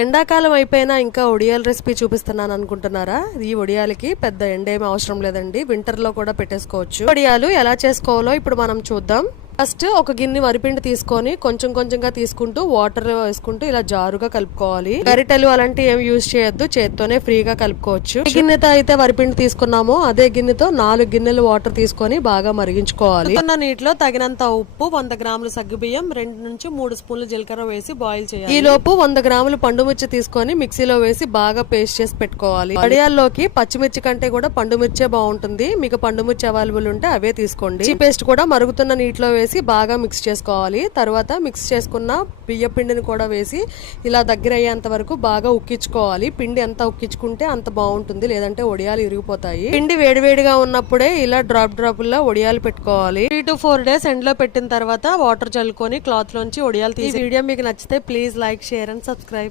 ఎండాకాలం అయిపోయినా ఇంకా ఒడియాల రెసిపీ చూపిస్తున్నాను అనుకుంటున్నారా? ఈ ఒడియాలకి పెద్ద ఎండ ఏమీ అవసరం లేదండి, వింటర్ లో కూడా పెట్టేసుకోవచ్చు. ఒడియాలు ఎలా చేసుకోవాలో ఇప్పుడు మనం చూద్దాం. ఫస్ట్ ఒక గిన్నె వరిపిండి తీసుకొని కొంచెం కొంచెంగా తీసుకుంటూ వాటర్ వేసుకుంటూ ఇలా జారుగా కలుపుకోవాలి. గరిటెలు అలాంటివి ఏమి యూజ్ చేయొద్దు, చేత్తోనే ఫ్రీగా కలుపుకోవచ్చు. ఏ గిన్నెతో అయితే వరిపిండి తీసుకున్నామో అదే గిన్నెతో 4 గిన్నెలు వాటర్ తీసుకొని బాగా మరిగించుకోవాలి. నీటిలో తగినంత ఉప్పు, 100 గ్రాముల సగ్గుబియ్యం, 2 నుంచి 3 స్పూన్లు జీలకర్ర వేసి బాయిల్ చేయాలి. ఈ లోపు 100 గ్రాములు పండుమిర్చి తీసుకొని మిక్సీలో వేసి బాగా పేస్ట్ చేసి పెట్టుకోవాలి. వడియాల్లోకి పచ్చిమిర్చి కంటే కూడా పండుమిర్చే బాగుంటుంది. మీకు పండుమిర్చి అవైలబుల్ ఉంటే అవే తీసుకోండి. ఈ పేస్ట్ కూడా మరుగుతున్న నీటిలో వేసి బాగా మిక్స్ చేసుకోవాలి. తర్వాత మిక్స్ చేసుకున్న బియ్య పిండిని కూడా వేసి ఇలా దగ్గర అయ్యేంత వరకు బాగా ఉక్కించుకోవాలి. పిండి ఎంత ఉక్కించుకుంటే అంత బాగుంటుంది, లేదంటే ఒడియాలు ఇరిగిపోతాయి. పిండి వేడివేడిగా ఉన్నప్పుడే ఇలా డ్రాప్ లా ఒడియాలు పెట్టుకోవాలి. 3 to 4 days ఎండ్ లో పెట్టిన తర్వాత వాటర్ చల్లుకొని క్లాత్ లోంచి ఒడియాలు తీసి. వీడియో మీకు నచ్చితే please like, share and subscribe.